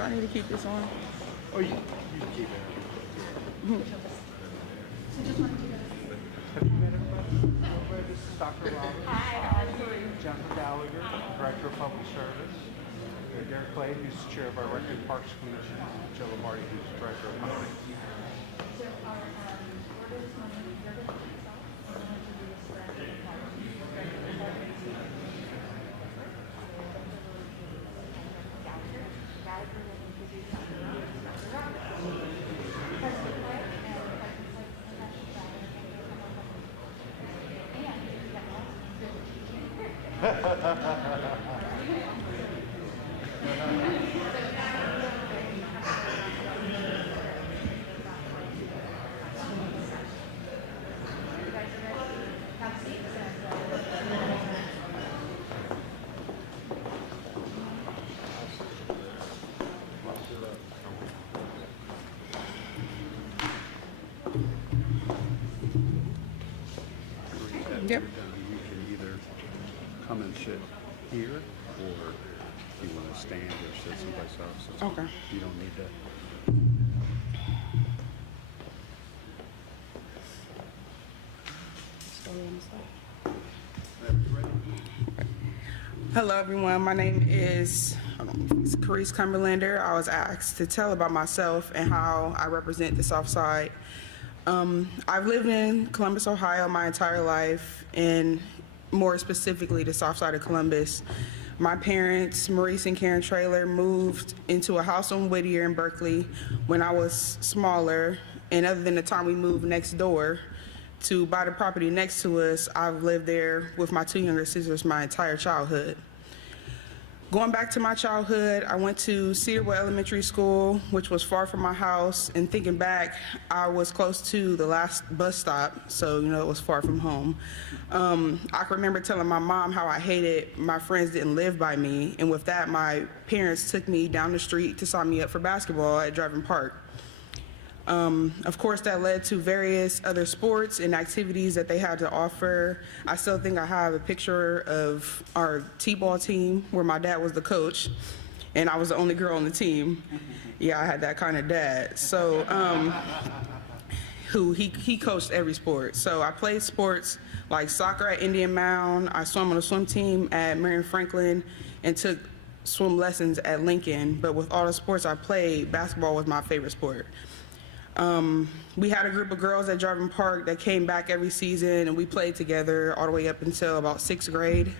Do I need to keep this on? Oh, you can keep it. Have you met everybody? This is Dr. Roberts. Hi. Jennifer Gallagher, Director of Public Service. Derrick, who's the chair of our Recreation Parks Commission. Joe Lombardi, who's the Director of Public. Gallagher will introduce Dr. Roberts. Yep. You can either come and sit here, or if you want to stand or sit someplace else. So Okay. You don't need to. Hello, everyone. My name is Carice Cumberlander. I was asked to tell about myself and how I represent the South Side. I've lived in Columbus, Ohio my entire life, and more specifically the South Side of Columbus. My parents, Maurice and Karen Traylor, moved into a house on Whittier in Berkeley when I was smaller, and other than the time we moved next door to buy the property next to us, I've lived there with my two younger sisters my entire childhood. Going back to my childhood, I went to Cedarwood Elementary School, which was far from my house, and thinking back, I was close to the last bus stop, so it was far from home. I can remember telling my mom how I hated my friends didn't live by me, and with that, my parents took me down the street to sign me up for basketball at Driving Park. Of course, that led to various other sports and activities that they had to offer. I still think I have a picture of our T-ball team where my dad was the coach and I was the only girl on the team. Yeah, I had that kind of dad. So, he coached every sport. So I played sports like soccer at Indian Mound. I swam on a swim team at Marion Franklin and took swim lessons at Lincoln. But with all the sports I played, basketball was my favorite sport. We had a group of girls at Driving Park that came back every season, and we played together all the way up until about 6th grade.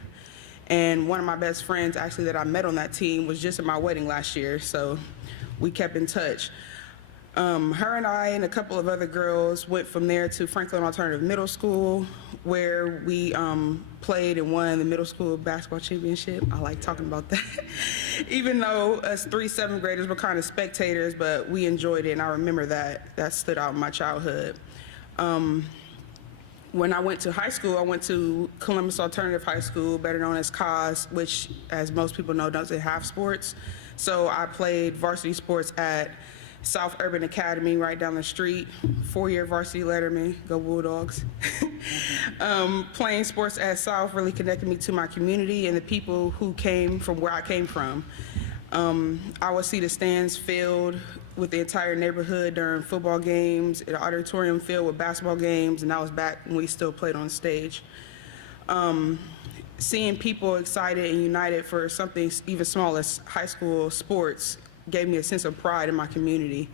And one of my best friends, actually, that I met on that team was just at my wedding last year, so we kept in touch. Her and I and a couple of other girls went from there to Franklin Alternative Middle School, where we played and won the middle school basketball championship. I like talking about that. Even though us 3 7th graders were kind of spectators, but we enjoyed it, and I remember that. That stood out in my childhood. When I went to high school, I went to Columbus Alternative High School, better known as COS, which, as most people know, doesn't have sports. So I played varsity sports at South Urban Academy right down the street, 4-year varsity letterman, go Bulldogs. Playing sports at South really connected me to my community and the people who came from where I came from. I would see the stands filled with the entire neighborhood during football games, the auditorium filled with basketball games, and that was back when we still played on stage. Seeing people excited and united for something even small as high school sports gave me a sense of pride in my community.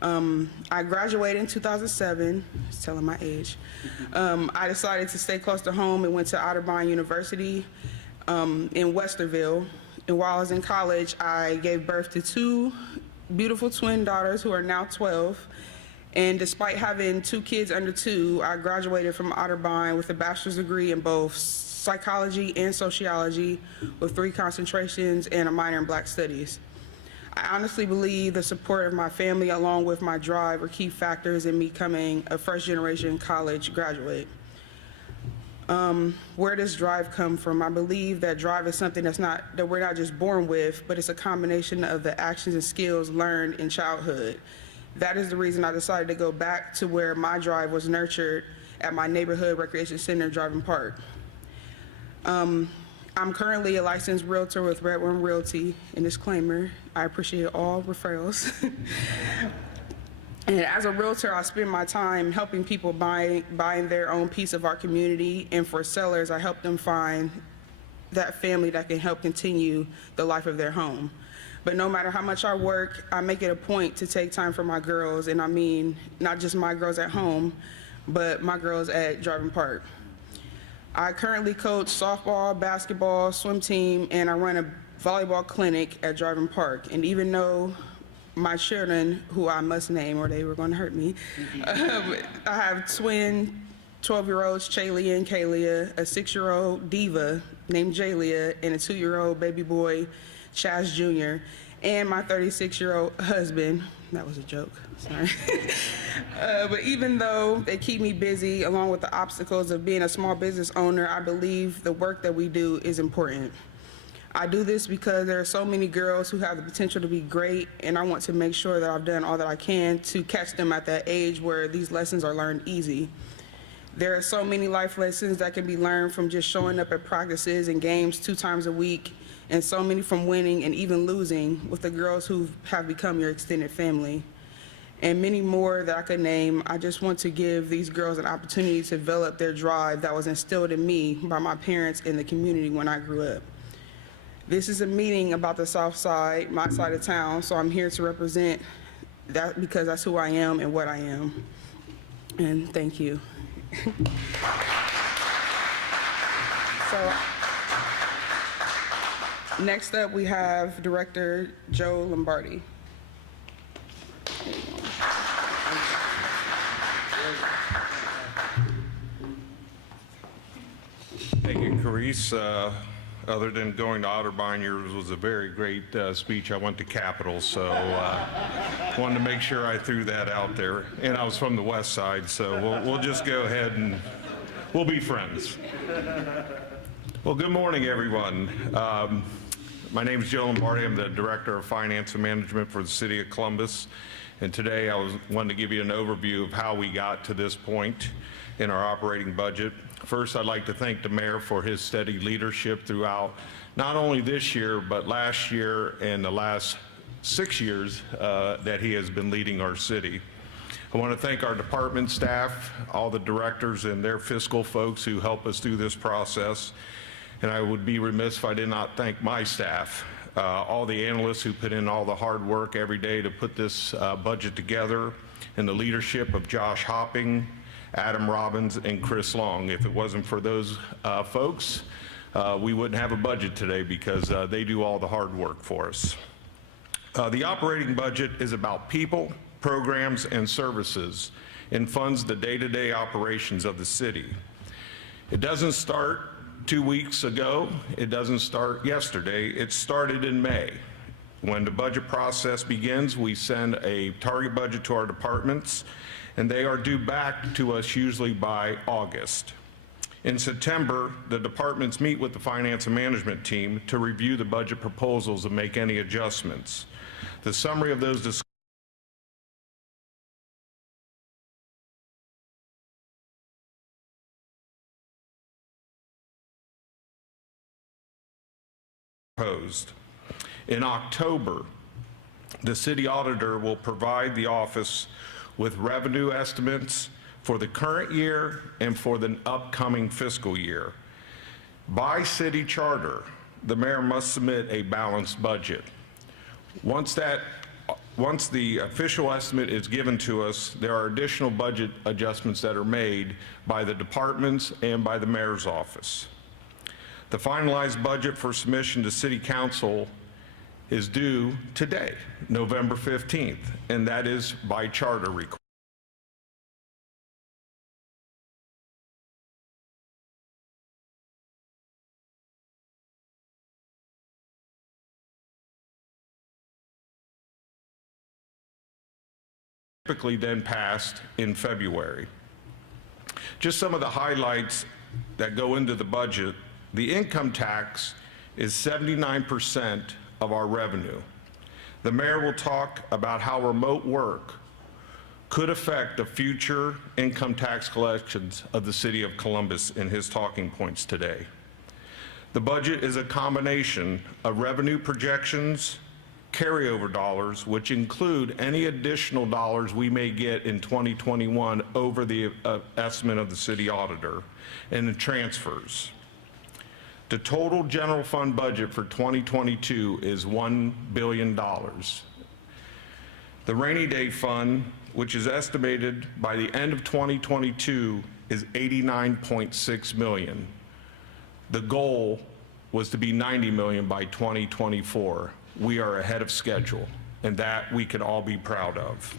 I graduated in 2007, it's telling my age. I decided to stay close to home and went to Otterbein University in Westerville. And while I was in college, I gave birth to 2 beautiful twin daughters who are now 12. And despite having 2 kids under 2, I graduated from Otterbein with a bachelor's degree in both psychology and sociology with 3 concentrations and a minor in Black Studies. I honestly believe the support of my family along with my drive were key factors in me becoming a first-generation college graduate. Where does drive come from? I believe that drive is something that we're not just born with, but it's a combination of the actions and skills learned in childhood. That is the reason I decided to go back to where my drive was nurtured at my neighborhood recreation center, Driving Park. I'm currently a licensed realtor with Red One Realty, and disclaimer, I appreciate all referrals. And as a realtor, I spend my time helping people buying their own piece of our community, and for sellers, I help them find that family that can help continue the life of their home. But no matter how much I work, I make it a point to take time for my girls, and I mean not just my girls at home, but my girls at Driving Park. I currently coach softball, basketball, swim team, and I run a volleyball clinic at Driving Park. And even though my children, who I must name or they were going to hurt me, I have twin 12-year-olds, Chaylia and Kalia, a 6-year-old diva named Jalia, and a 2-year-old baby boy, Chaz Jr., and my 36-year-old husband. That was a joke, sorry. But even though they keep me busy, along with the obstacles of being a small business owner, I believe the work that we do is important. I do this because there are so many girls who have the potential to be great, and I want to make sure that I've done all that I can to catch them at that age where these lessons are learned easy. There are so many life lessons that can be learned from just showing up at practices and games 2 times a week, and so many from winning and even losing with the girls who have become your extended family. And many more that I could name. I just want to give these girls an opportunity to develop their drive that was instilled in me by my parents and the community when I grew up. This is a meeting about the South Side, my side of town, so I'm here to represent that because that's who I am and what I am. And thank you. So, next up we have Director Joe Lombardi. Thank you, Carice. Other than going to Otterbein, yours was a very great speech. I went to Capitol, so wanted to make sure I threw that out there. And I was from the West Side, so we'll just go ahead and we'll be friends. Well, good morning, everyone. My name is Joe Lombardi. I'm the Director of Finance and Management for the City of Columbus. And today I wanted to give you an overview of how we got to this point in our operating budget. First, I'd like to thank the mayor for his steady leadership throughout not only this year, but last year and the last 6 years that he has been leading our city. I want to thank our department staff, all the directors and their fiscal folks who help us through this process. And I would be remiss if I did not thank my staff, all the analysts who put in all the hard work every day to put this budget together, and the leadership of Josh Hopping, Adam Robbins, and Chris Long. If it wasn't for those folks, we wouldn't have a budget today because they do all the hard work for us. The operating budget is about people, programs, and services, and funds the day-to-day operations of the city. It doesn't start 2 weeks ago. It doesn't start yesterday. It started in May. When the budget process begins, we send a target budget to our departments, and they are due back to us usually by August. In September, the departments meet with the finance and management team to review the budget proposals and make any adjustments. The summary of those discussions proposed. In October, the city auditor will provide the office with revenue estimates for the current year and for the upcoming fiscal year. By city charter, the mayor must submit a balanced budget. Once the official estimate is given to us, there are additional budget adjustments that are made by the departments and by the mayor's office. The finalized budget for submission to City Council is due today, November 15th, and that is by charter request. Typically then passed in February. Just some of the highlights that go into the budget. The income tax is 79% of our revenue. The mayor will talk about how remote work could affect the future income tax collections of the city of Columbus in his talking points today. The budget is a combination of revenue projections, carryover dollars, which include any additional dollars we may get in 2021 over the estimate of the city auditor, and the transfers. The total general fund budget for 2022 is $1 billion. The rainy day fund, which is estimated by the end of 2022, is $89.6 million. The goal was to be $90 million by 2024. We are ahead of schedule, and that we can all be proud of.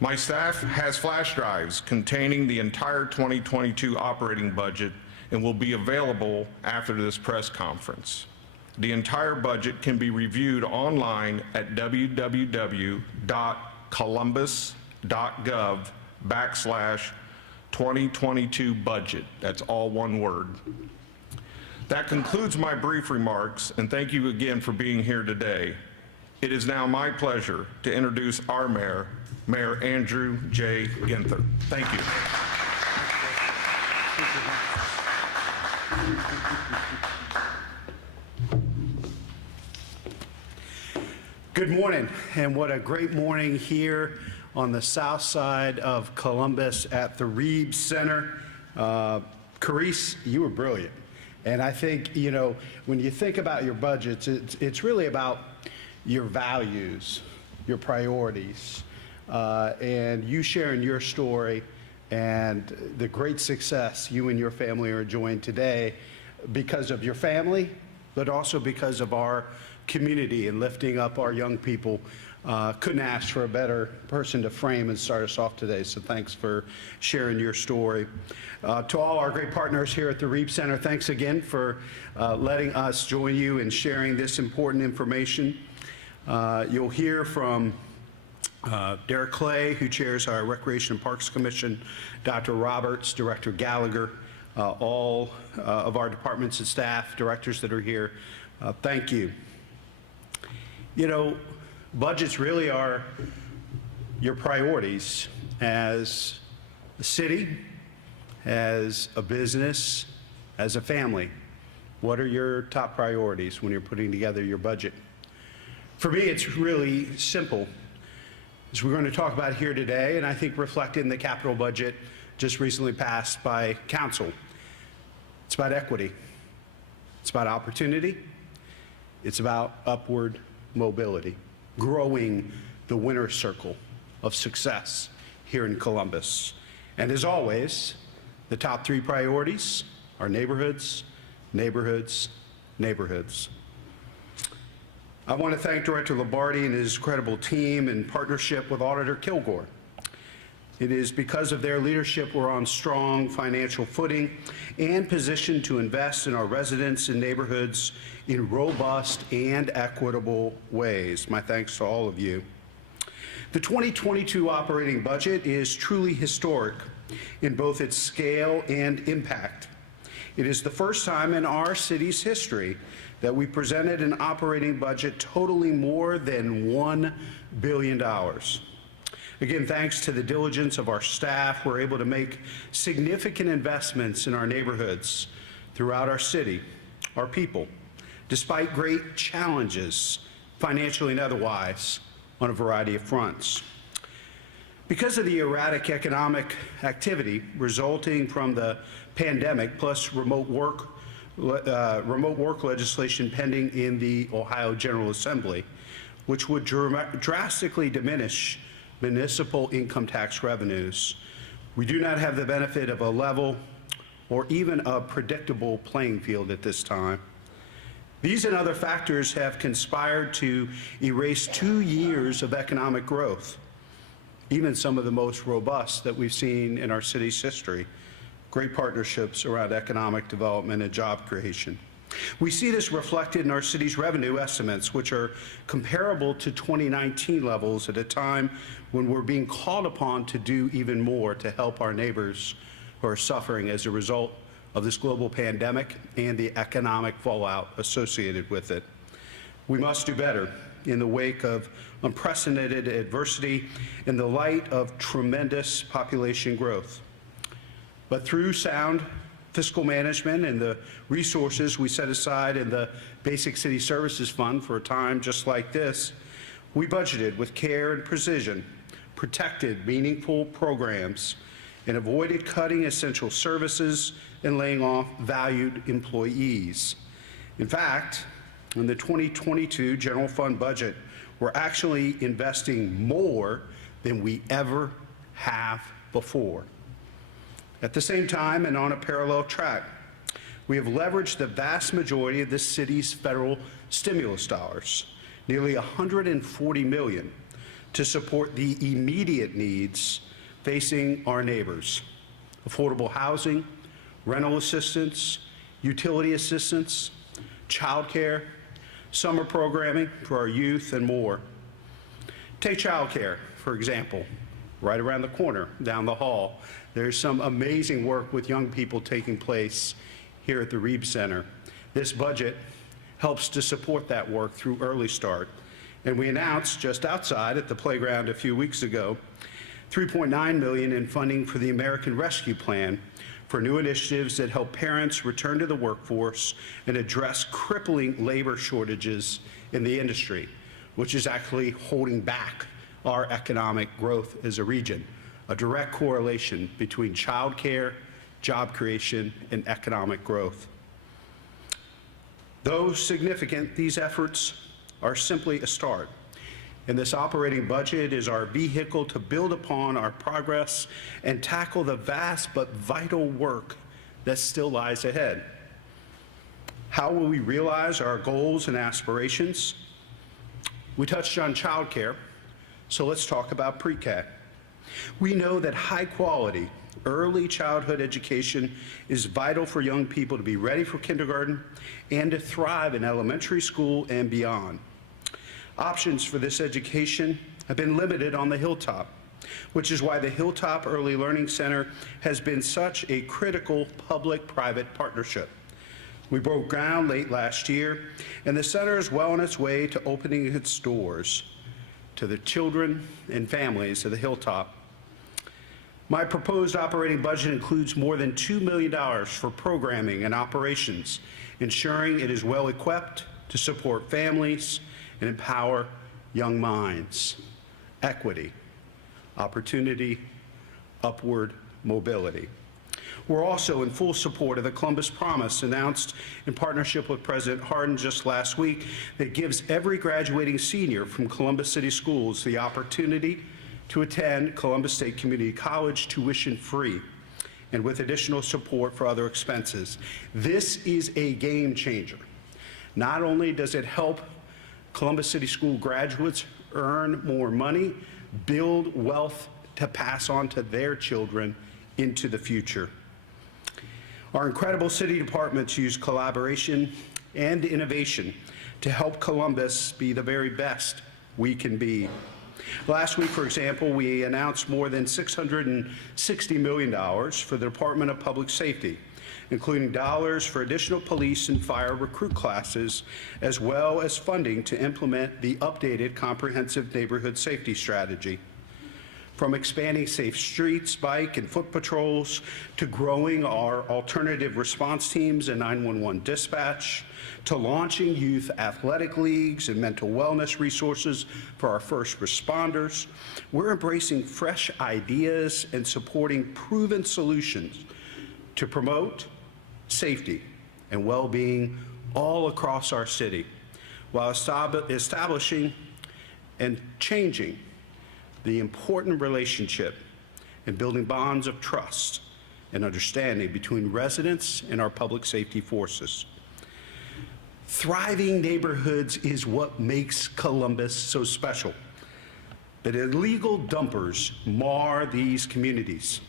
My staff has flash drives containing the entire 2022 operating budget and will be available after this press conference. The entire budget can be reviewed online at www.columbus.gov/2022 budget. That's all one word. That concludes my brief remarks, and thank you again for being here today. It is now my pleasure to introduce our mayor, Mayor Andrew J. Ginther. Thank you. Good morning, and what a great morning here on the south side of Columbus at the Reeves Center. Carice, you were brilliant. And I think, you know, when you think about your budgets, it's really about your values, your priorities, and you sharing your story and the great success you and your family are enjoying today because of your family, but also because of our community and lifting up our young people. Couldn't ask for a better person to frame and start us off today, so thanks for sharing your story. To all our great partners here at the Reeves Center, thanks again for letting us join you in sharing this important information. You'll hear from Derrick Clay, who chairs our Recreation and Parks Commission, Dr. Roberts, Director Gallagher, all of our departments and staff, directors that are here. Thank you. You know, budgets really are your priorities as a city, as a business, as a family. What are your top priorities when you're putting together your budget? For me, it's really simple. As we're going to talk about here today, and I think reflected in the capital budget just recently passed by council. It's about equity. It's about opportunity. It's about upward mobility, growing the winner's circle of success here in Columbus. And as always, the top three priorities are neighborhoods, neighborhoods, neighborhoods. I want to thank Director Lombardi and his incredible team in partnership with Auditor Kilgore. It is because of their leadership we're on strong financial footing and positioned to invest in our residents and neighborhoods in robust and equitable ways. My thanks to all of you. The 2022 operating budget is truly historic in both its scale and impact. It is the first time in our city's history that we presented an operating budget totaling more than $1 billion. Again, thanks to the diligence of our staff, we're able to make significant investments in our neighborhoods throughout our city, our people, despite great challenges, financially and otherwise, on a variety of fronts. Because of the erratic economic activity resulting from the pandemic, plus remote work legislation pending in the Ohio General Assembly, which would drastically diminish municipal income tax revenues, we do not have the benefit of a level or even a predictable playing field at this time. These and other factors have conspired to erase 2 years of economic growth, even some of the most robust that we've seen in our city's history. Great partnerships around economic development and job creation. We see this reflected in our city's revenue estimates, which are comparable to 2019 levels at a time when we're being called upon to do even more to help our neighbors who are suffering as a result of this global pandemic and the economic fallout associated with it. We must do better in the wake of unprecedented adversity in the light of tremendous population growth. But through sound fiscal management and the resources we set aside in the Basic City Services Fund for a time just like this, we budgeted with care and precision, protected meaningful programs, and avoided cutting essential services and laying off valued employees. In fact, in the 2022 general fund budget, we're actually investing more than we ever have before. At the same time, and on a parallel track, we have leveraged the vast majority of this city's federal stimulus dollars, nearly $140 million, to support the immediate needs facing our neighbors: affordable housing, rental assistance, utility assistance, childcare, summer programming for our youth, and more. Take childcare, for example. Right around the corner, down the hall, there's some amazing work with young people taking place here at the Reeb Center. This budget helps to support that work through Early Start. And we announced just outside at the playground a few weeks ago, $3.9 million in funding for the American Rescue Plan for new initiatives that help parents return to the workforce and address crippling labor shortages in the industry, which is actually holding back our economic growth as a region, a direct correlation between child care, job creation, and economic growth. Though significant, these efforts are simply a start. And this operating budget is our vehicle to build upon our progress and tackle the vast but vital work that still lies ahead. How will we realize our goals and aspirations? We touched on childcare, so let's talk about pre-K. We know that high-quality early childhood education is vital for young people to be ready for kindergarten and to thrive in elementary school and beyond. Options for this education have been limited on the Hilltop, which is why the Hilltop Early Learning Center has been such a critical public-private partnership. We broke ground late last year, and the center is well on its way to opening its doors to the children and families of the Hilltop. My proposed operating budget includes more than $2 million for programming and operations, ensuring it is well equipped to support families and empower young minds. Equity, opportunity, upward mobility. We're also in full support of the Columbus Promise announced in partnership with President Hardin just last week that gives every graduating senior from Columbus City Schools the opportunity to attend Columbus State Community College tuition-free and with additional support for other expenses. This is a game changer. Not only does it help Columbus City School graduates earn more money, build wealth to pass on to their children into the future. Our incredible city departments use collaboration and innovation to help Columbus be the very best we can be. Last week, for example, we announced more than $660 million for the Department of Public Safety, including dollars for additional police and fire recruit classes, as well as funding to implement the updated comprehensive neighborhood safety strategy. From expanding safe streets, bike, and foot patrols, to growing our alternative response teams and 911 dispatch, to launching youth athletic leagues and mental wellness resources for our first responders, we're embracing fresh ideas and supporting proven solutions to promote safety and well-being all across our city, while establishing and changing the important relationship and building bonds of trust and understanding between residents and our public safety forces. Thriving neighborhoods is what makes Columbus so special. But illegal dumpers mar these communities.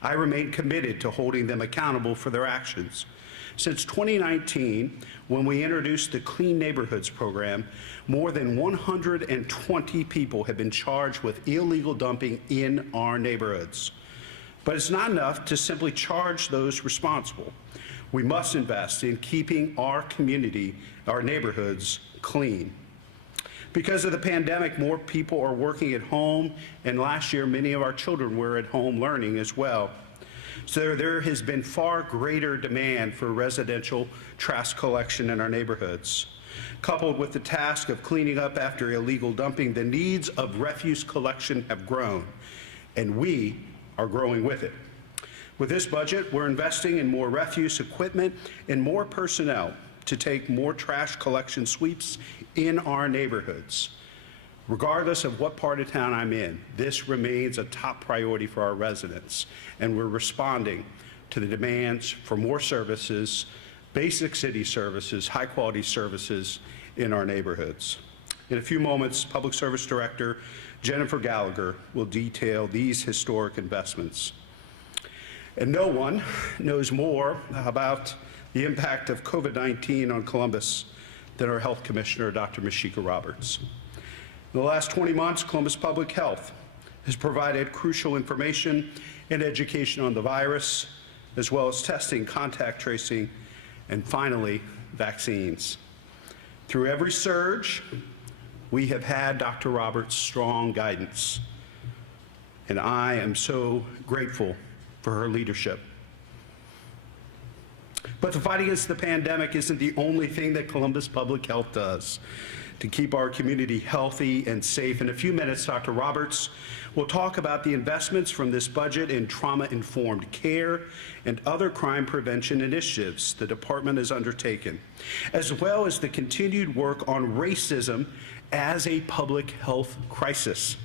I remain committed to holding them accountable for their actions. Since 2019, when we introduced the Clean Neighborhoods program, more than 120 people have been charged with illegal dumping in our neighborhoods. But it's not enough to simply charge those responsible. We must invest in keeping our community, our neighborhoods, clean. Because of the pandemic, more people are working at home, and last year many of our children were at home learning as well. So there has been far greater demand for residential trash collection in our neighborhoods. Coupled with the task of cleaning up after illegal dumping, the needs of refuse collection have grown, and we are growing with it. With this budget, we're investing in more refuse equipment and more personnel to take more trash collection sweeps in our neighborhoods. Regardless of what part of town I'm in, this remains a top priority for our residents, and we're responding to the demands for more services, basic city services, high-quality services in our neighborhoods. In a few moments, Public Service Director Jennifer Gallagher will detail these historic investments. And no one knows more about the impact of COVID-19 on Columbus than our Health Commissioner, Dr. Mashika Roberts. In the last 20 months, Columbus Public Health has provided crucial information and education on the virus, as well as testing, contact tracing, and finally, vaccines. Through every surge, we have had Dr. Roberts' strong guidance, and I am so grateful for her leadership. But the fight against the pandemic isn't the only thing that Columbus Public Health does to keep our community healthy and safe. In a few minutes, Dr. Roberts will talk about the investments from this budget in trauma-informed care and other crime prevention initiatives the department has undertaken, as well as the continued work on racism as a public health crisis.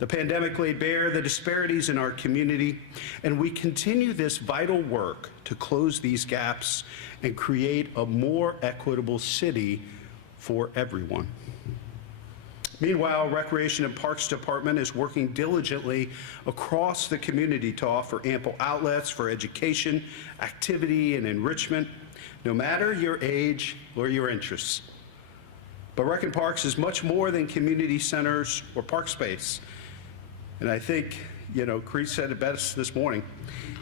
The pandemic laid bare the disparities in our community, and we continue this vital work to close these gaps and create a more equitable city for everyone. Meanwhile, Recreation and Parks Department is working diligently across the community to offer ample outlets for education, activity, and enrichment, no matter your age or your interests. But Rec and Parks is much more than community centers or park space. And I think, Chris said it best this morning.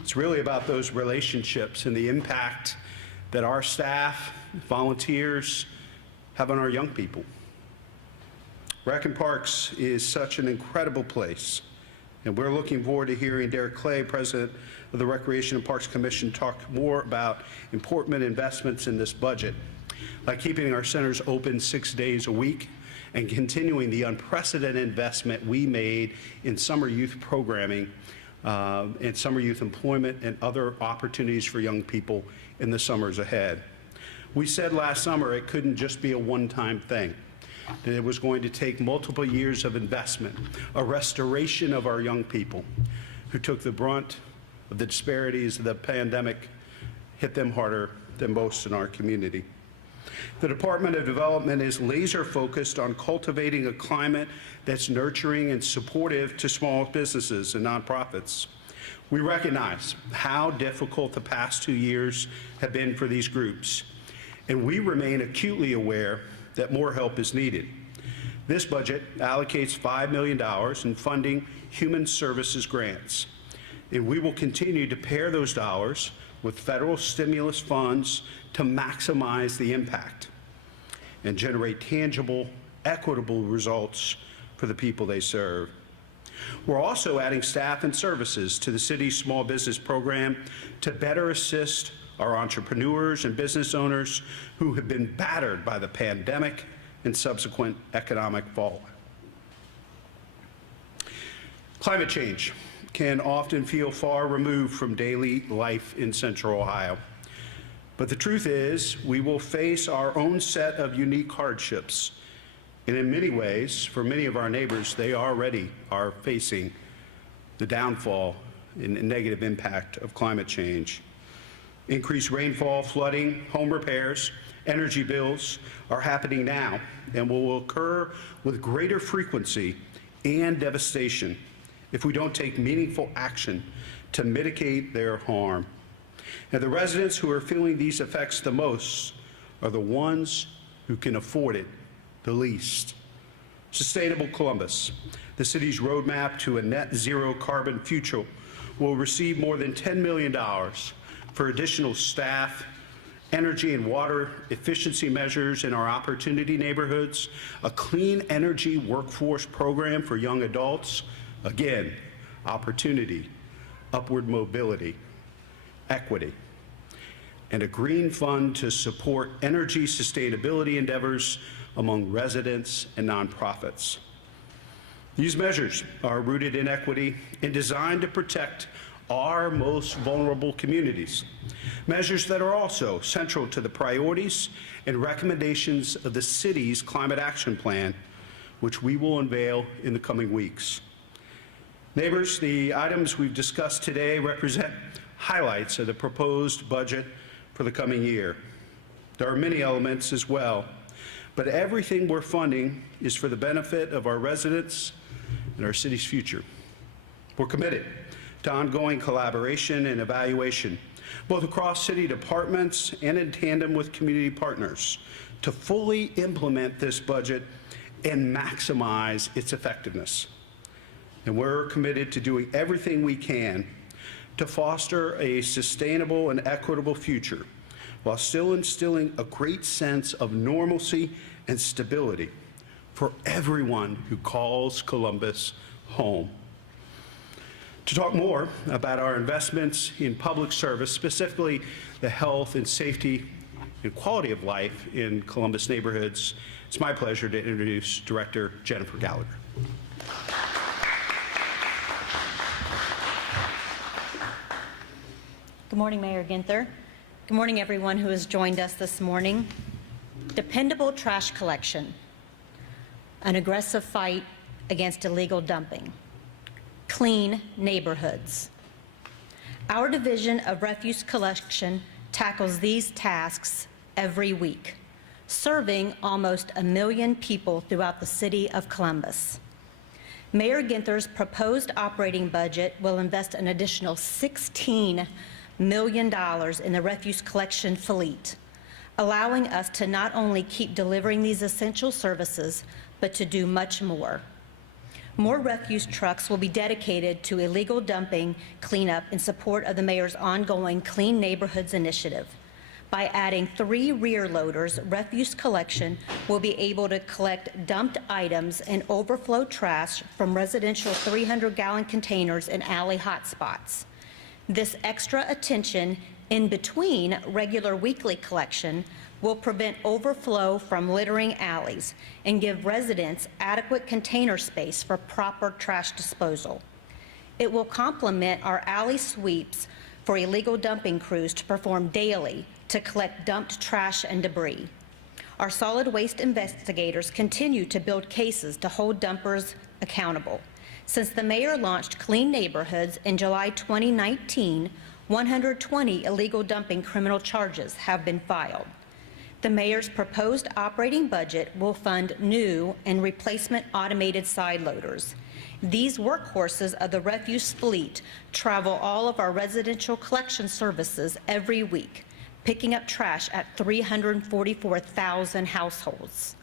It's really about those relationships and the impact that our staff, volunteers, have on our young people. Rec and Parks is such an incredible place, and we're looking forward to hearing Derrick Clay, President of the Recreation and Parks Commission, talk more about important investments in this budget, like keeping our centers open 6 days a week and continuing the unprecedented investment we made in summer youth programming, and summer youth employment and other opportunities for young people in the summers ahead. We said last summer it couldn't just be a one-time thing, that it was going to take multiple years of investment, a restoration of our young people who took the brunt of the disparities of the pandemic, hit them harder than most in our community. The Department of Development is laser focused on cultivating a climate that's nurturing and supportive to small businesses and nonprofits. We recognize how difficult the past 2 years have been for these groups, and we remain acutely aware that more help is needed. This budget allocates $5 million in funding human services grants, and we will continue to pair those dollars with federal stimulus funds to maximize the impact and generate tangible, equitable results for the people they serve. We're also adding staff and services to the city's small business program to better assist our entrepreneurs and business owners who have been battered by the pandemic and subsequent economic fallout. Climate change can often feel far removed from daily life in Central Ohio. But the truth is, we will face our own set of unique hardships. And in many ways, for many of our neighbors, they already are facing the downfall and negative impact of climate change. Increased rainfall, flooding, home repairs, energy bills are happening now and will occur with greater frequency and devastation if we don't take meaningful action to mitigate their harm. And the residents who are feeling these effects the most are the ones who can afford it the least. Sustainable Columbus, the city's roadmap to a net zero carbon future, will receive more than $10 million for additional staff, energy and water efficiency measures in our opportunity neighborhoods, a clean energy workforce program for young adults, again, opportunity, upward mobility, equity, and a green fund to support energy sustainability endeavors among residents and nonprofits. These measures are rooted in equity and designed to protect our most vulnerable communities, measures that are also central to the priorities and recommendations of the city's Climate Action Plan, which we will unveil in the coming weeks. Neighbors, the items we've discussed today represent highlights of the proposed budget for the coming year. There are many elements as well, but everything we're funding is for the benefit of our residents and our city's future. We're committed to ongoing collaboration and evaluation, both across city departments and in tandem with community partners, to fully implement this budget and maximize its effectiveness. And we're committed to doing everything we can to foster a sustainable and equitable future while still instilling a great sense of normalcy and stability for everyone who calls Columbus home. To talk more about our investments in public service, specifically the health and safety and quality of life in Columbus neighborhoods, it's my pleasure to introduce Director Jennifer Gallagher. Good morning, Mayor Ginther. Good morning, everyone who has joined us this morning. Dependable trash collection, an aggressive fight against illegal dumping, clean neighborhoods. Our Division of Refuse Collection tackles these tasks every week, serving almost 1 million people throughout the city of Columbus. Mayor Ginther's proposed operating budget will invest an additional $16 million in the refuse collection fleet, allowing us to not only keep delivering these essential services, but to do much more. More refuse trucks will be dedicated to illegal dumping cleanup in support of the mayor's ongoing Clean Neighborhoods initiative. By adding 3 rear loaders, refuse collection will be able to collect dumped items and overflow trash from residential 300-gallon containers in alley hotspots. This extra attention in between regular weekly collection will prevent overflow from littering alleys and give residents adequate container space for proper trash disposal. It will complement our alley sweeps for illegal dumping crews to perform daily to collect dumped trash and debris. Our solid waste investigators continue to build cases to hold dumpers accountable. Since the mayor launched Clean Neighborhoods in July 2019, 120 illegal dumping criminal charges have been filed. The mayor's proposed operating budget will fund new and replacement automated side loaders. These workhorses of the refuse fleet travel all of our residential collection services every week, picking up trash at 344,000 households.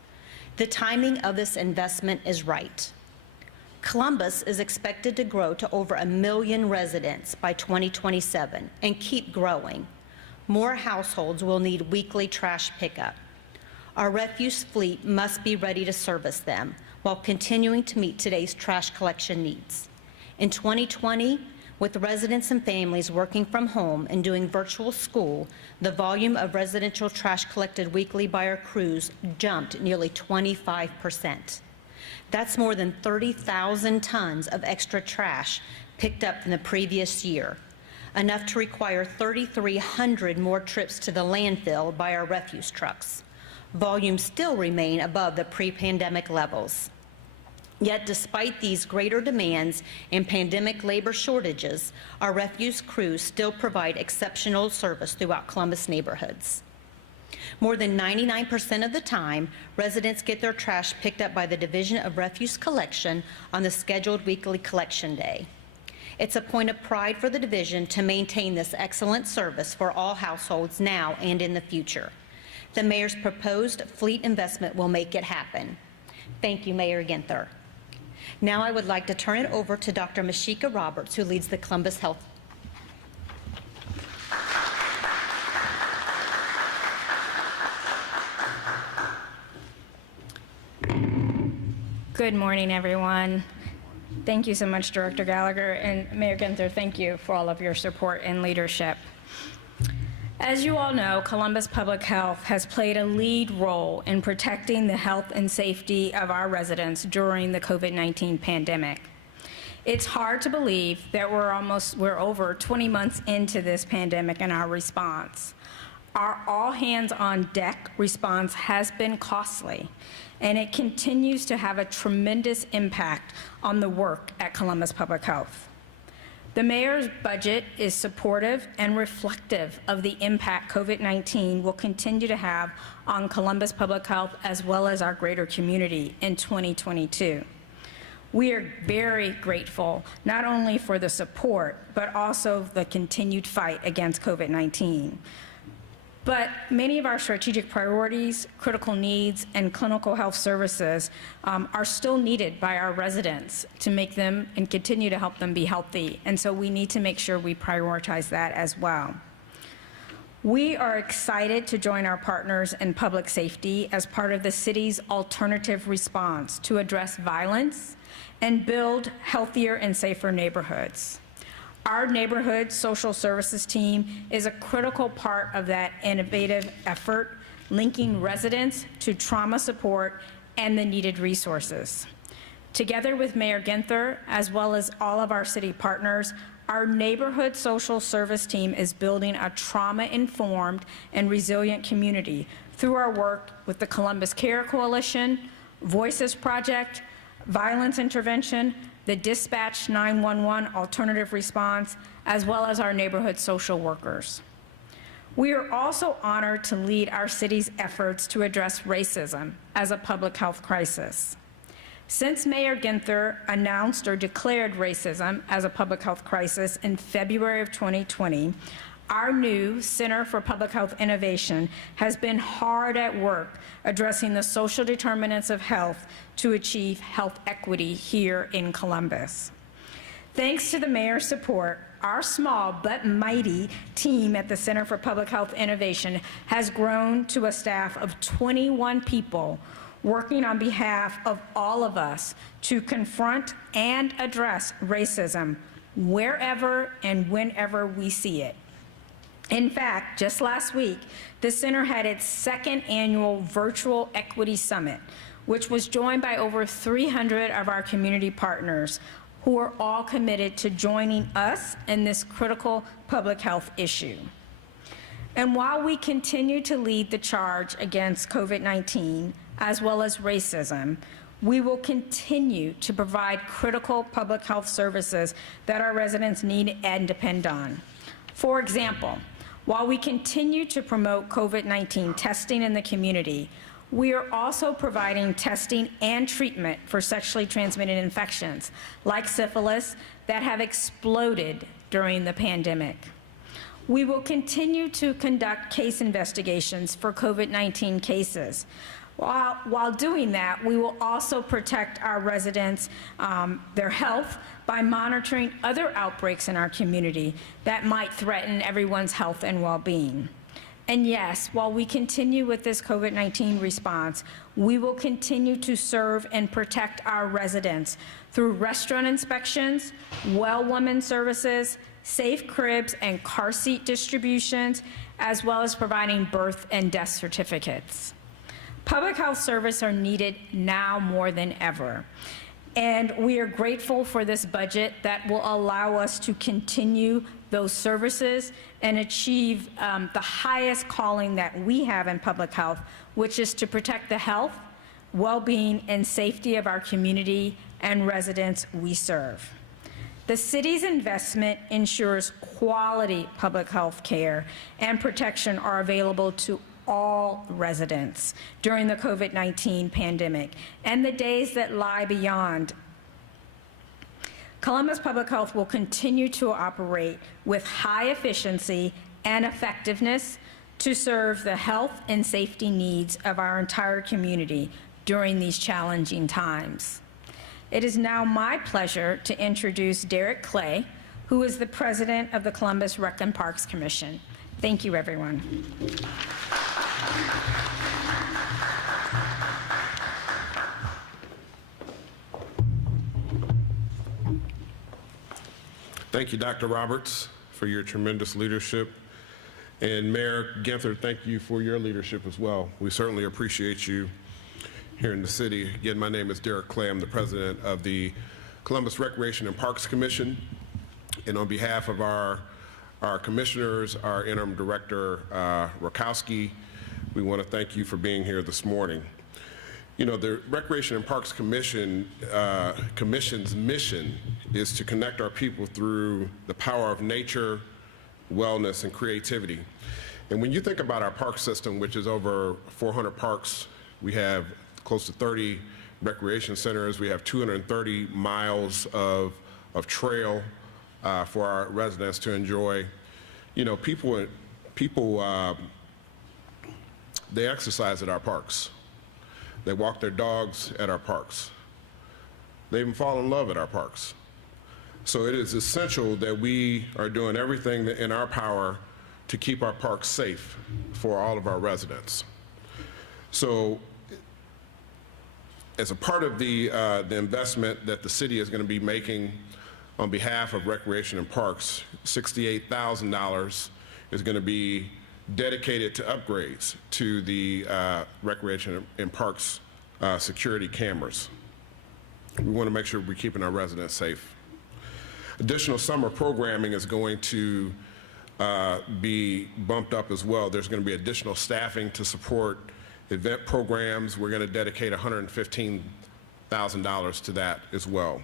The timing of this investment is right. Columbus is expected to grow to over 1 million residents by 2027 and keep growing. More households will need weekly trash pickup. Our refuse fleet must be ready to service them while continuing to meet today's trash collection needs. In 2020, with residents and families working from home and doing virtual school, the volume of residential trash collected weekly by our crews jumped nearly 25%. That's more than 30,000 tons of extra trash picked up in the previous year, enough to require 3,300 more trips to the landfill by our refuse trucks. Volumes still remain above the pre-pandemic levels. Yet despite these greater demands and pandemic labor shortages, our refuse crews still provide exceptional service throughout Columbus neighborhoods. More than 99% of the time, residents get their trash picked up by the Division of Refuse Collection on the scheduled weekly collection day. It's a point of pride for the division to maintain this excellent service for all households now and in the future. The mayor's proposed fleet investment will make it happen. Thank you, Mayor Ginther. Now I would like to turn it over to Dr. Mashika Roberts, who leads the Columbus Health. Good morning, everyone. Thank you so much, Director Gallagher, and Mayor Ginther, thank you for all of your support and leadership. As you all know, Columbus Public Health has played a lead role in protecting the health and safety of our residents during the COVID-19 pandemic. It's hard to believe that we're over 20 months into this pandemic and our response. Our all-hands-on-deck response has been costly, and it continues to have a tremendous impact on the work at Columbus Public Health. The mayor's budget is supportive and reflective of the impact COVID-19 will continue to have on Columbus Public Health as well as our greater community in 2022. We are very grateful not only for the support, but also the continued fight against COVID-19. But many of our strategic priorities, critical needs, and clinical health services are still needed by our residents to make them and continue to help them be healthy. And so we need to make sure we prioritize that as well. We are excited to join our partners in public safety as part of the city's alternative response to address violence and build healthier and safer neighborhoods. Our neighborhood social services team is a critical part of that innovative effort, linking residents to trauma support and the needed resources. Together with Mayor Ginther, as well as all of our city partners, our neighborhood social service team is building a trauma-informed and resilient community through our work with the Columbus Care Coalition, Voices Project, Violence Intervention, the Dispatch 911 Alternative Response, as well as our neighborhood social workers. We are also honored to lead our city's efforts to address racism as a public health crisis. Since Mayor Ginther announced or declared racism as a public health crisis in February of 2020, our new Center for Public Health Innovation has been hard at work addressing the social determinants of health to achieve health equity here in Columbus. Thanks to the mayor's support, our small but mighty team at the Center for Public Health Innovation has grown to a staff of 21 people working on behalf of all of us to confront and address racism wherever and whenever we see it. In fact, just last week, the center had its second annual Virtual Equity Summit, which was joined by over 300 of our community partners who are all committed to joining us in this critical public health issue. And while we continue to lead the charge against COVID-19, as well as racism, we will continue to provide critical public health services that our residents need and depend on. For example, while we continue to promote COVID-19 testing in the community, we are also providing testing and treatment for sexually transmitted infections, like syphilis, that have exploded during the pandemic. We will continue to conduct case investigations for COVID-19 cases. While doing that, we will also protect our residents, their health, by monitoring other outbreaks in our community that might threaten everyone's health and well-being. And yes, while we continue with this COVID-19 response, we will continue to serve and protect our residents through restaurant inspections, well woman services, safe cribs and car seat distributions, as well as providing birth and death certificates. Public health services are needed now more than ever. And we are grateful for this budget that will allow us to continue those services and achieve the highest calling that we have in public health, which is to protect the health, well-being, and safety of our community and residents we serve. The city's investment ensures quality public health care and protection are available to all residents during the COVID-19 pandemic and the days that lie beyond. Columbus Public Health will continue to operate with high efficiency and effectiveness to serve the health and safety needs of our entire community during these challenging times. It is now my pleasure to introduce Derrick Clay, who is the president of the Columbus Rec and Parks Commission. Thank you, everyone. Thank you, Dr. Roberts, for your tremendous leadership. And Mayor Ginther, thank you for your leadership as well. We certainly appreciate you here in the city. Again, my name is Derrick Clay. I'm the president of the Columbus Recreation and Parks Commission. And on behalf of our commissioners, our interim director, Rakowski, we want to thank you for being here this morning. You know, the Recreation and Parks Commission's mission is to connect our people through the power of nature, wellness, and creativity. And when you think about our park system, which is over 400 parks, we have close to 30 recreation centers, we have 230 miles of trail for our residents to enjoy. You know, people they exercise at our parks. They walk their dogs at our parks. They even fall in love at our parks. So it is essential that we are doing everything in our power to keep our parks safe for all of our residents. So as a part of the investment that the city is going to be making on behalf of Recreation and Parks, $68,000 is going to be dedicated to upgrades to the Recreation and Parks security cameras. We want to make sure we're keeping our residents safe. Additional summer programming is going to be bumped up as well. There's going to be additional staffing to support event programs. We're going to dedicate $115,000 to that as well.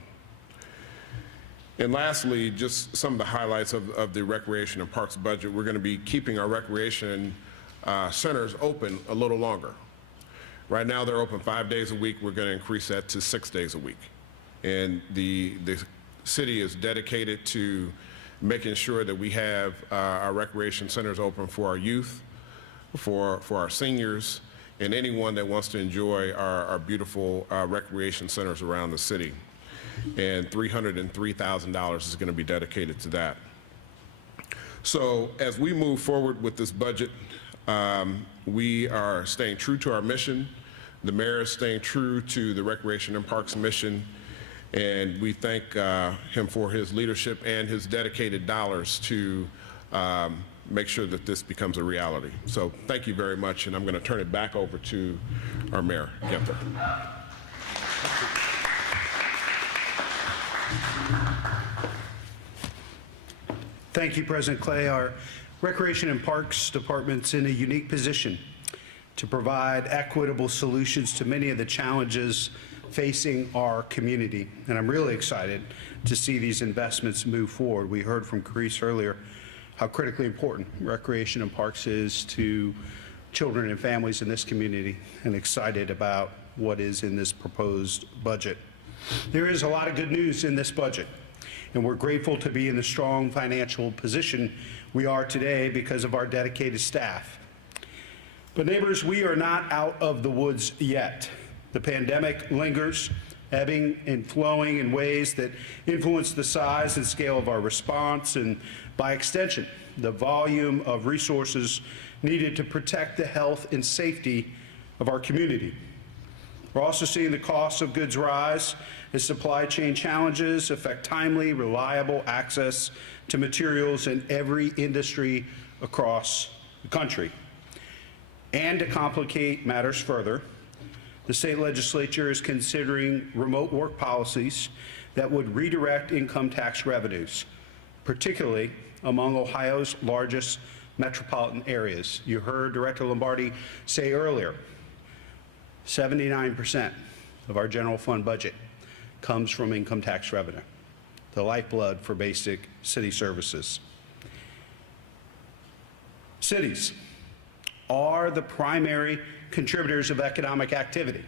And lastly, just some of the highlights of the Recreation and Parks budget. We're going to be keeping our recreation centers open a little longer. Right now they're open 5 days a week. We're going to increase that to 6 days a week. And the city is dedicated to making sure that we have our recreation centers open for our youth, for our seniors, and anyone that wants to enjoy our beautiful recreation centers around the city. And $303,000 is going to be dedicated to that. So as we move forward with this budget, we are staying true to our mission. The mayor is staying true to the Recreation and Parks mission, and we thank him for his leadership and his dedicated dollars to make sure that this becomes a reality. So thank you very much, and I'm going to turn it back over to our Mayor Ginther. Thank you, President Clay. Our Recreation and Parks Department's in a unique position to provide equitable solutions to many of the challenges facing our community. And I'm really excited to see these investments move forward. We heard from Carice earlier how critically important recreation and parks is to children and families in this community, and excited about what is in this proposed budget. There is a lot of good news in this budget, and we're grateful to be in the strong financial position we are today because of our dedicated staff. But neighbors, we are not out of the woods yet. The pandemic lingers, ebbing and flowing in ways that influence the size and scale of our response, and by extension, the volume of resources needed to protect the health and safety of our community. We're also seeing the cost of goods rise as supply chain challenges affect timely, reliable access to materials in every industry across the country. And to complicate matters further, the state legislature is considering remote work policies that would redirect income tax revenues, particularly among Ohio's largest metropolitan areas. You heard Director Lombardi say earlier, 79% of our general fund budget comes from income tax revenue, the lifeblood for basic city services. Cities are the primary contributors of economic activity.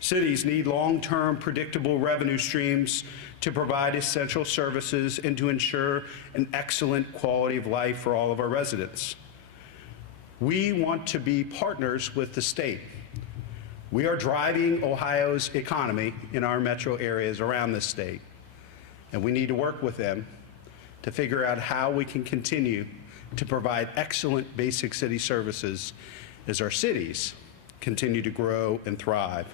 Cities need long-term predictable revenue streams to provide essential services and to ensure an excellent quality of life for all of our residents. We want to be partners with the state. We are driving Ohio's economy in our metro areas around the state, and we need to work with them to figure out how we can continue to provide excellent basic city services as our cities continue to grow and thrive.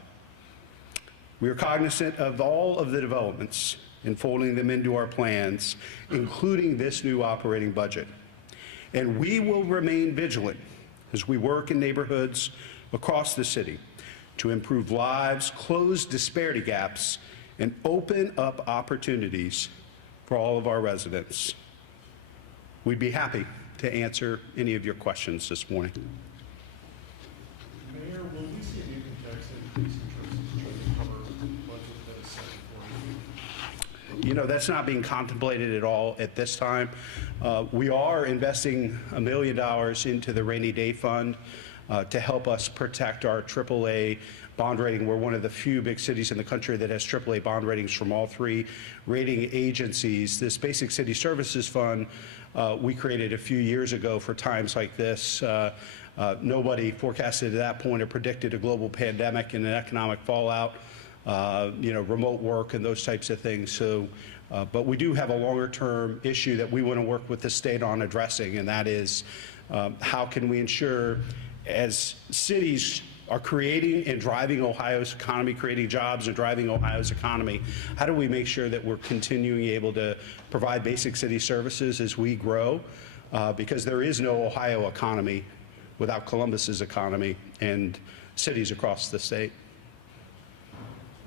We are cognizant of all of the developments and folding them into our plans, including this new operating budget. And we will remain vigilant as we work in neighborhoods across the city to improve lives, close disparity gaps, and open up opportunities for all of our residents. We'd be happy to answer any of your questions this morning. Mayor, will we see an income tax increase in terms of trying to cover the budget that is set for you? You know, that's not being contemplated at all at this time. We are investing $1 million into the rainy day fund to help us protect our AAA bond rating. We're one of the few big cities in the country that has AAA bond ratings from all three rating agencies. This Basic City Services Fund we created a few years ago for times like this. Nobody forecasted at that point or predicted a global pandemic and an economic fallout, remote work and those types of things. So, but we do have a longer term issue that we want to work with the state on addressing, and that is how can we ensure, as cities are creating and driving Ohio's economy, creating jobs and driving Ohio's economy, how do we make sure that we're continuing able to provide basic city services as we grow? Because there is no Ohio economy without Columbus's economy and cities across the state.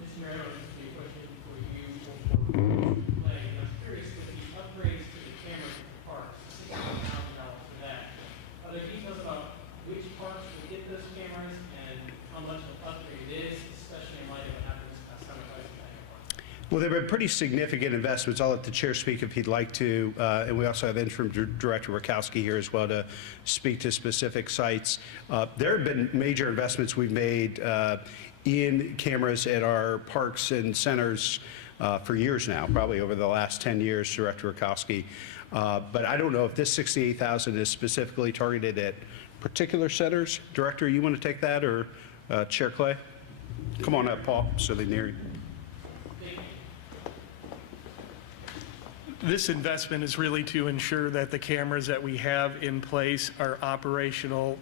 Mr. Mayor, I have a question for you. I'm curious, with the upgrades to the cameras at the parks, $16,000 for that, are there details about which parks will get those cameras and how much of an upgrade it is, especially in light of what happened this past summer at Gallagher? Well, there have been pretty significant investments. I'll let the chair speak if he'd like to. And we also have interim director Rakowski here as well to speak to specific sites. There have been major investments we've made in cameras at our parks and centers for years now, probably over the last 10 years, Director Rakowski. But I don't know if this $68,000 is specifically targeted at particular centers. Director, you want to take that, or Chair Clay? Come on up, Paul, so they near you. This investment is really to ensure that the cameras that we have in place are operational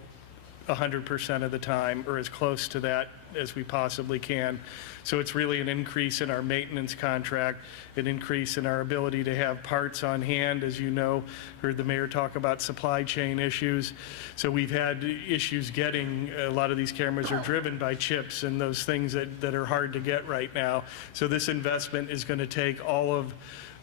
100% of the time, or as close to that as we possibly can. So it's really an increase in our maintenance contract, an increase in our ability to have parts on hand. As you know, heard the mayor talk about supply chain issues. So we've had issues getting, a lot of these cameras are driven by chips and those things that are hard to get right now. So this investment is going to take all of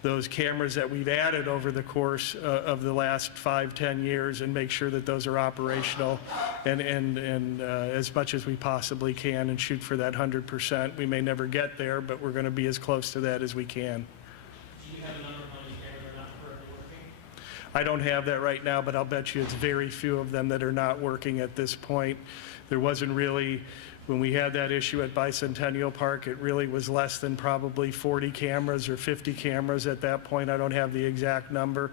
those cameras that we've added over the course of the last 5-10 years and make sure that those are operational and as much as we possibly can, and shoot for that 100%. We may never get there, but we're going to be as close to that as we can. Do you have a number of how many cameras are not currently working? I don't have that right now, but I'll bet you it's very few of them that are not working at this point. There wasn't really, when we had that issue at Bicentennial Park, it really was less than probably 40 cameras or 50 cameras at that point. I don't have the exact number.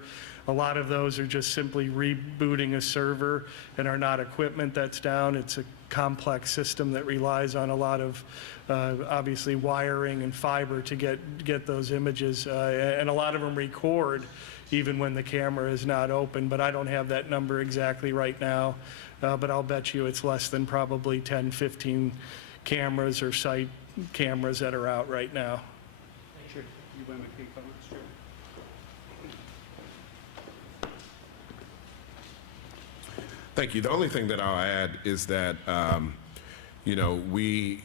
A lot of those are just simply rebooting a server and are not equipment that's down. It's a complex system that relies on a lot of obviously wiring and fiber to get those images, and a lot of them record even when the camera is not open, but I don't have that number exactly right now. But I'll bet you it's less than probably 10, 15 cameras or site cameras that are out right now. Sure. You want to make comments, Chair? Thank you. The only thing that I'll add is that, we,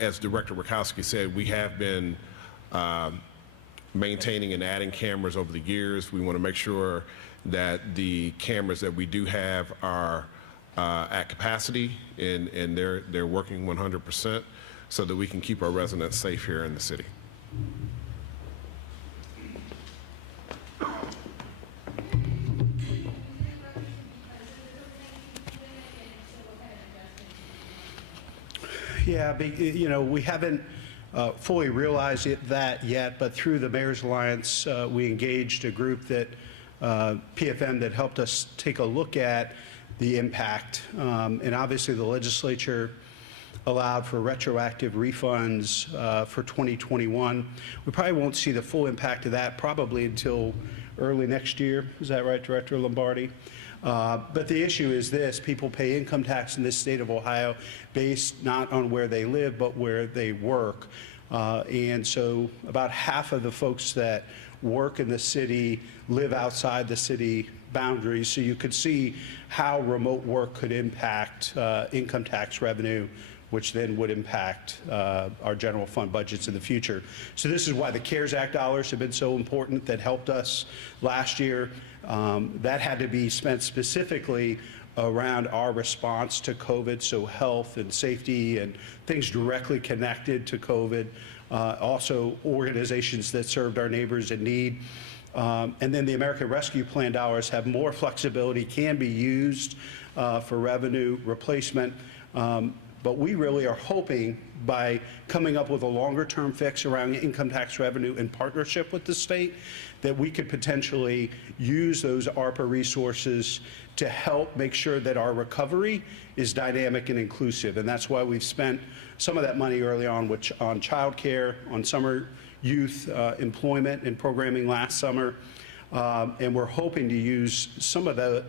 as Director Rakowski said, we have been maintaining and adding cameras over the years. We want to make sure that the cameras that we do have are at capacity and they're working 100% so that we can keep our residents safe here in the city. Yeah, we haven't fully realized that yet, but through the Mayor's Alliance, we engaged a group that PFM that helped us take a look at the impact. And obviously the legislature allowed for retroactive refunds for 2021. We probably won't see the full impact of that probably until early next year. Is that right, Director Lombardi? But the issue is this: people pay income tax in this state of Ohio based not on where they live, but where they work. And so about half of the folks that work in the city live outside the city boundaries. So you could see how remote work could impact income tax revenue, which then would impact our general fund budgets in the future. So this is why the CARES Act dollars have been so important that helped us last year. That had to be spent specifically around our response to COVID, so health and safety and things directly connected to COVID. Also organizations that served our neighbors in need. And then the American Rescue Plan dollars have more flexibility, can be used for revenue replacement. But we really are hoping by coming up with a longer-term fix around income tax revenue in partnership with the state, that we could potentially use those ARPA resources to help make sure that our recovery is dynamic and inclusive. And that's why we've spent some of that money early on, which on childcare, on summer youth employment and programming last summer. And we're hoping to use some of that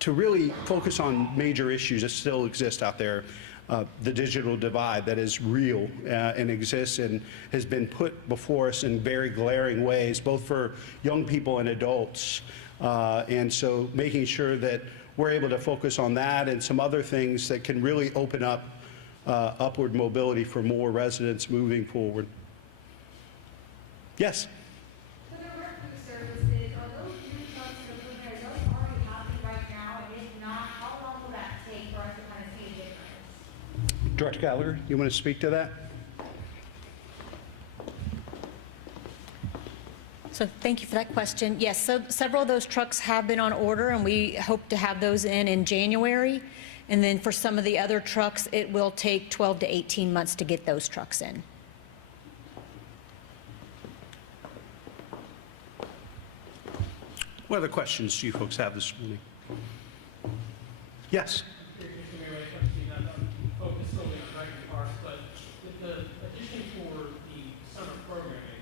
to really focus on major issues that still exist out there. The digital divide that is real and exists and has been put before us in very glaring ways, both for young people and adults. And so making sure that we're able to focus on that and some other things that can really open up upward mobility for more residents moving forward. Yes? For the rescue services, are those new trucks that are put there, are those already happening right now? And if not, how long will that take for us to kind of see a difference? Director Gallagher, you want to speak to that? So thank you for that question. Yes, so several of those trucks have been on order, and we hope to have those in January. And then for some of the other trucks, it will take 12 to 18 months to get those trucks in. What other questions do you folks have this morning? Yes? Focus solely on Dragon Parks, but with the addition for the summer programming,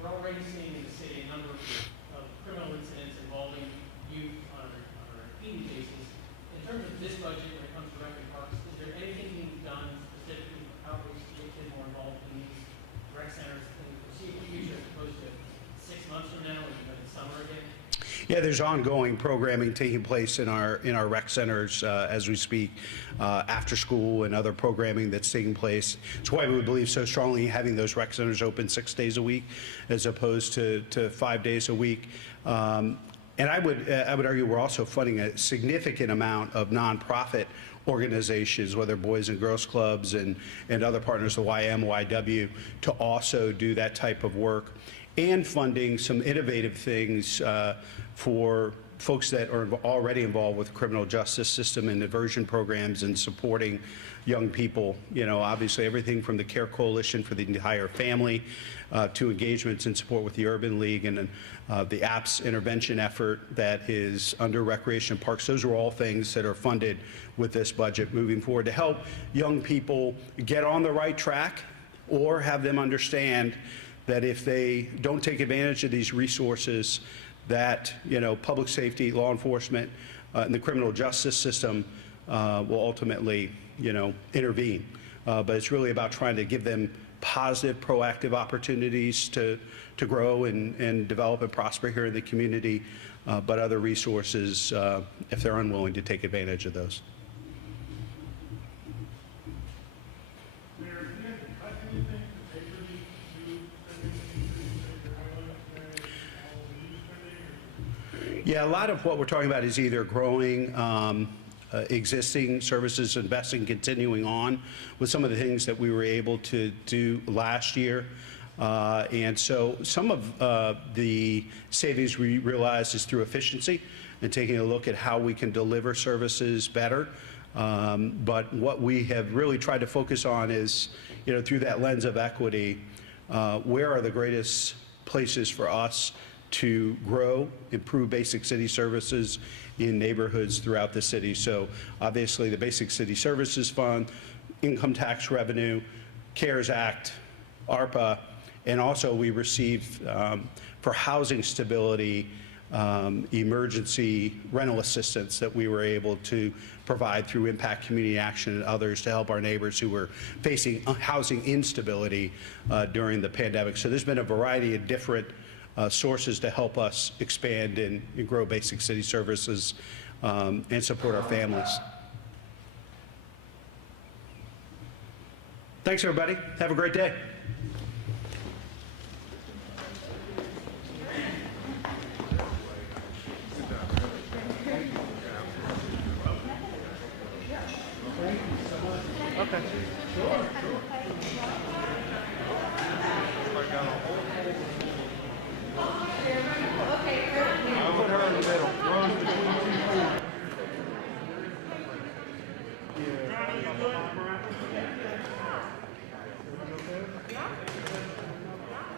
we're already seeing in the city a number of criminal incidents involving youth on a repeated basis. In terms of this budget, when it comes to Dragon Parks, is there anything being done specifically for outreach to get kids more involved in these rec centers in the foreseeable future as opposed to 6 months from now when you've been in summer again? Yeah, there's ongoing programming taking place in our rec centers as we speak, after school and other programming that's taking place. It's why we believe so strongly in having those rec centers open 6 days a week as opposed to 5 days a week. And I would argue we're also funding a significant amount of nonprofit organizations, whether Boys and Girls Clubs and other partners, the YM, YW, to also do that type of work, and funding some innovative things for folks that are already involved with the criminal justice system and diversion programs and supporting young people. You know, obviously everything from the Care Coalition for the Entire Family to engagements and support with the Urban League and the APS intervention effort that is under Recreation Parks. Those are all things that are funded with this budget moving forward to help young people get on the right track or have them understand that if they don't take advantage of these resources, that, you know, public safety, law enforcement, and the criminal justice system will ultimately, you know, intervene. But it's really about trying to give them positive, proactive opportunities to grow and develop and prosper here in the community, but other resources if they're unwilling to take advantage of those. Yeah, a lot of what we're talking about is either growing existing services, investing, continuing on with some of the things that we were able to do last year. And so some of the savings we realized is through efficiency and taking a look at how we can deliver services better. But what we have really tried to focus on is, you know, through that lens of equity, where are the greatest places for us to grow, improve basic city services in neighborhoods throughout the city. So obviously the Basic City Services Fund, income tax revenue, CARES Act, ARPA, and also we received for housing stability emergency rental assistance that we were able to provide through Impact Community Action and others to help our neighbors who were facing housing instability during the pandemic. So there's been a variety of different sources to help us expand and grow basic city services and support our families. Thanks, everybody. Have a great day. Okay. Sure.